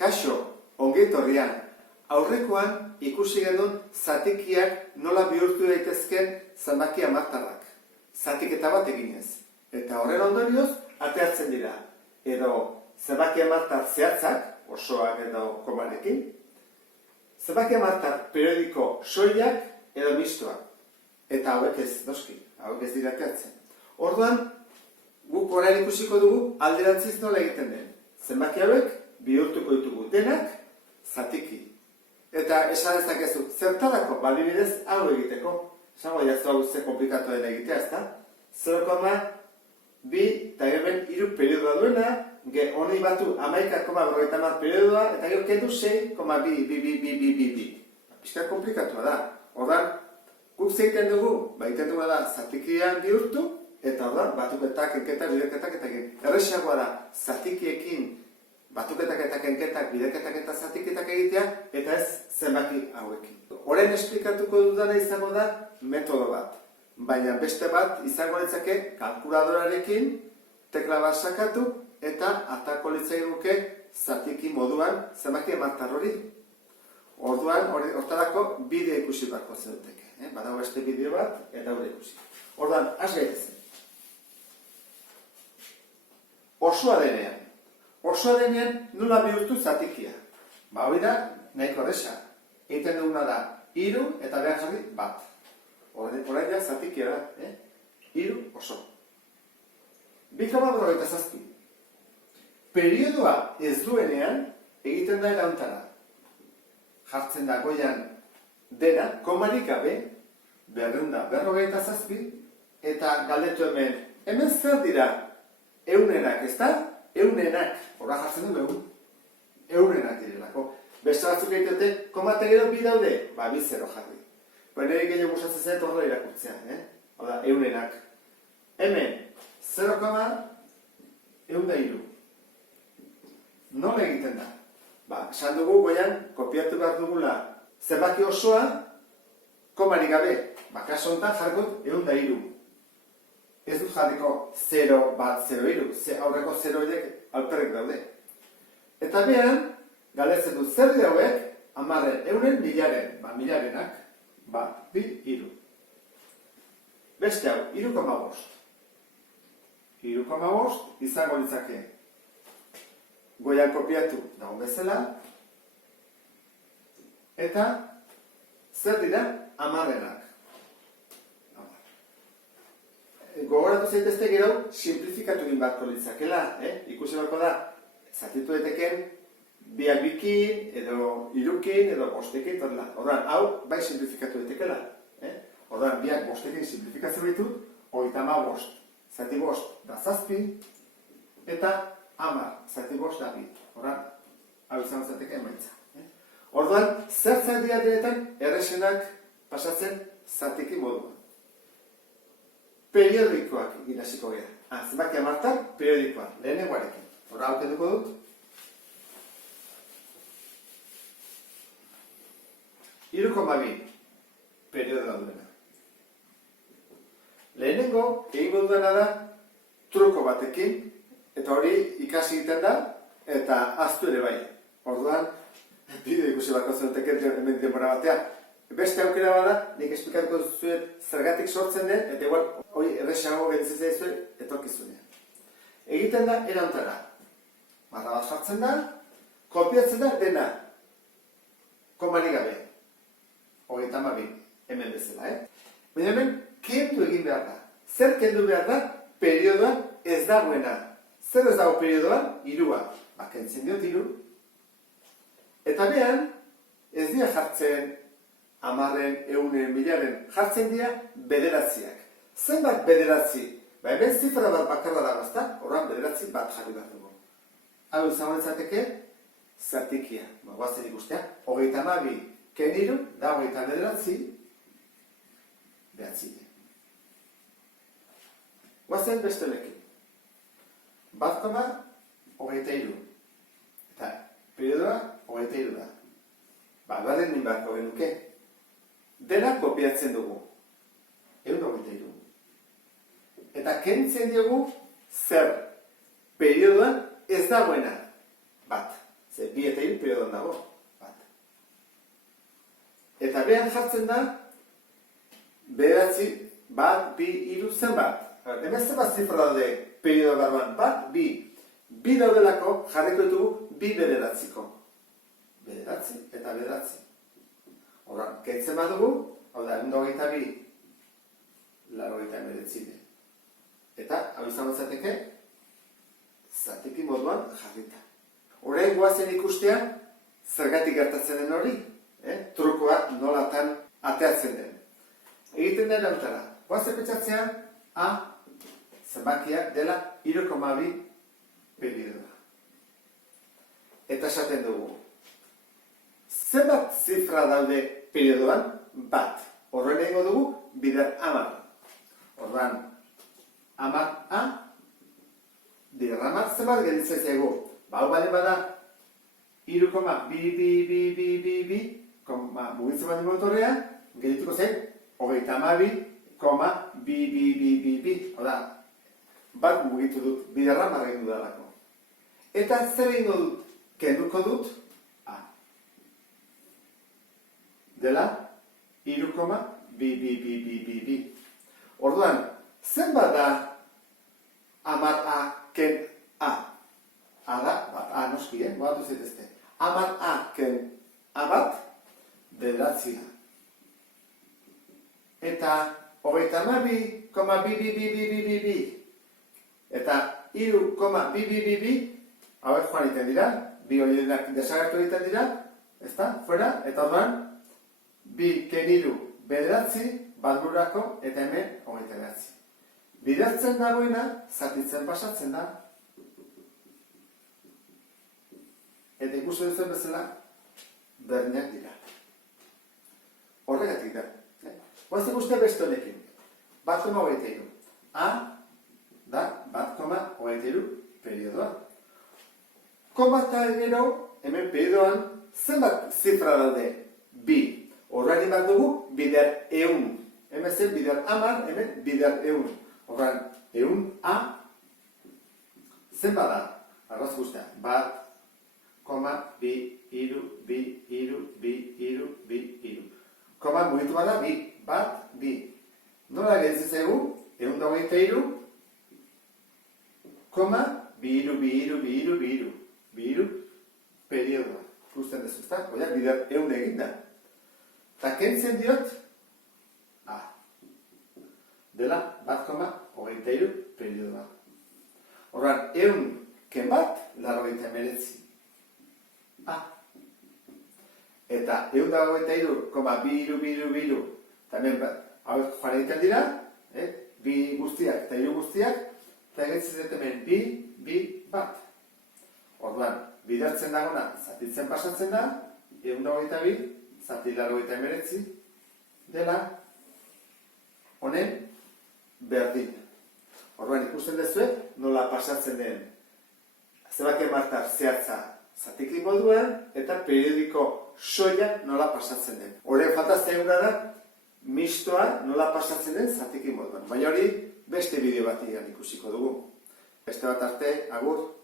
Kaixo, ongi etorrian. Aurrekoan ikusi genuen zatikiak nola bihurtu daitezken zenbaki hamartarrak. Zatiketa bat eginez. Eta horren ondorioz, ateatzen dira. Edo zenbaki hamartar zehatzak, osoak edo komarekin. Zenbaki hamartar periodiko soilak edo mistoak. Eta hauek ez, noski, hauek ez dira ateatzen. Orduan, guk orain ikusiko dugu alderantziz nola egiten den. Zenbaki hauek bihurtuko ditugu denak zatiki. Eta esan dezakezu, zertarako adibidez hau egiteko. Esango jazu hau ze komplikatu den egitea, ezta? 0,2 eta hemen 3 periodoa duena, honi batu 11,50 periodoa, eta gero kendu 6,2. Pixka komplikatua da. Ordan, guk zeiten dugu, egiten dugu da zatikian bihurtu, eta ordan, batuketak, enketak, biderketak eta egin. Erresagoa da, zatikiekin batuketak eta kenketak, biderketak eta zatiketak egitea, eta ez zenbaki hauekin. Orain esplikatuko dudana izango da metodo bat. Baina beste bat izango litzake kalkuladorarekin tekla bat sakatu eta atako litzaiguke zatiki moduan zenbaki hamartar hori. Orduan, hortarako bideo ikusi beharko zeuteke. Badago beste bideo bat eta hori ikusi. Orduan, has gaitezen. Osoa denean nola bihurtu zatikia. Hori da, nahiko erresa. Egiten duguna da 3 eta behar jarri 1. Orain da zatikia da, 3 oso. 2,57. Periodoa ez duenean egiten da erantara. Jartzen da goian dena, komarik gabe, 257, eta galdetu hemen zer dira eunenak, ez da? Eunenak, horra jartzen du eunenak direlako. Beste batzuk egiteute, komata gero 2 daude, 2 0 jarri. Nire gehiago gustatzen zait horrela irakurtzea, Hora, eunenak. Hemen, 0,3. Nola egiten da? Esan dugu goian, kopiatu behar dugula zenbaki osoa, komari gabe. Kasu honetan jargot 3. Ez dut jarriko 0, 1, 0, 3. Aurreko 0 horiek alperrek daude. Eta behan, galdetzen dut zer dira hauek, 10, eunen, milaren. Milarenak. 2, 3. Beste hau, 3,5. 3,5 izango litzake. Goian kopiatu dago bezala. Eta zer dira 10-enak. Gogoratu zaitezte gero simplifikatu egin beharko litzakela. Ikusi beharko da, zatitu daiteken 2 bikin, edo 3kin, edo 5ekin, ordan, hau bai simplifikatu daitekela. Ordan, 2 5ekin simplifikatzen ditut, 35, zati 5 da 7, eta 10, zati 5 da 2. Ordan, hau izan zateke emaitza. Orduan, zer dira diretan erresenak pasatzen zatiki moduan. Periodikoak egin hasiko gara. Zenbaki hamartar, periodikoak, lehenengoarekin. Horra auketuko dut. 3,2 periodoa duena. Lehenengo, egingo dudana da truko batekin, eta hori ikasi egiten da, eta ahaztu ere bai. Orduan, bideo ikusi bako zenuteken hemen denbora batea. Beste aukera bada, nik esplikatuko zuet zergatik sortzen den, eta igual, hori erresago gelditzen zuen, etorkizunean. Egiten da, erantara. Barra bat jartzen da, kopiatzen da, dena. Komari gabe. 32, hemen bezala, Baina hemen, kendu egin behar da. Zer kendu behar da, periodoan ez dagoena. Zer ez dago periodoan? 3. Kentzen diot 3. Eta behan, ez dira jartzen 10-en, 100-en, 1000-en, jartzen dira bederatziak. Zenbat bederatzi? Hemen zifra bat bakarra da gazta, horren bederatzi bat jarri behar dugu. Hau izango litzateke, zatikia. Guazen ikustea, 32, ken 3, da 29, behatzi. Guazen beste lekin. 1,23. Eta periodoa 23 da. Baren nin beharko genuke. Dena kopiatzen dugu. 1,23. Eta kentzen diogu zer periodoan ez dagoena. 1. Ze 2 eta 3 periodoan dago. Bat. Eta behan jartzen da, bederatzi, bat, 2, 3 zenbat. Hemen zenbat zifra daude periodo barruan. Bat, 2. 2 daudelako jarriko ditugu 2 bederatziko. Bederatzi eta bederatzi. Horra, kentzen badugu, hau da, 122, 89. Eta, hau izango zateke, zateki moduan jarrita. Horrein guazen ikustea, zergatik gertatzen den hori, trukoa nolatan ateatzen den. Egiten den lautara, guazen pentsatzea, A, zenbakia dela 3,2 periodoa. Eta esaten dugu, zenbat zifra daude periodoan? Bat. Horren egingo dugu, bider 10. Horren, 10A, bider 10 zenbat gelditzen zaigu. Hau bale bada, 3,2, mugitzen bali motorea, geldituko zen, 32,2. Hau da, bat mugitu dut, bider 10 egin dudalako. Eta zer egingo dut? Kenduko dut, A. Dela, 3,2. Orduan, zenbat da 10A ken A? A da, bat, A noski, batu zaitezte. 10A ken A bat, bederatzia. Eta 32,2. Eta 3,2, hauek joan egiten dira, bi horienak desagertu egiten dira, ezta, fuera, eta orduan, 2 ken 3 bederatzi, bat bururako, eta hemen 29. Bideratzen dagoena, zatitzen pasatzen da. Eta ikusten duzuen bezala, berdinak dira. Horregatik da. Guazen guztia beste honekin. 1,23. A da 1,23 periodoa. Koma eta gero, hemen periodoan, zenbat zifra daude? 2. Horrean bat dugu, bider 100. Hemen zen bider 10, hemen bider 100. Horrean, 100A, zenbat da? Arraz guztia, 1, 2, 3, 2. Koma mugitu bada, 2, 2. Nola gelditzen zaigu? 123, koma, 2 periodoa. Ikusten dezu, ezta? Oia, bider 100 eginda. Eta kentzen diot, A. Dela, 1,23 periodoa. Horran, 100 ken bat, 89. A. Eta 123,2, tamen hauek joan egiten dira, bi guztiak eta 3 guztiak, eta egitzen dut hemen 2, bat. Orduan, bidertzen dagona, zatitzen pasatzen da, 122, zati 89, dela, honen, berdin. Orduan, ikusten duzue, nola pasatzen den, zebake martar zehatza zatiki moduan, eta periodiko soia nola pasatzen den. Horren faltaztea eguna da, mistoa nola pasatzen den zatiki moduan. Baina hori, beste bideo bat ikusiko dugu. Beste bat arte, agur.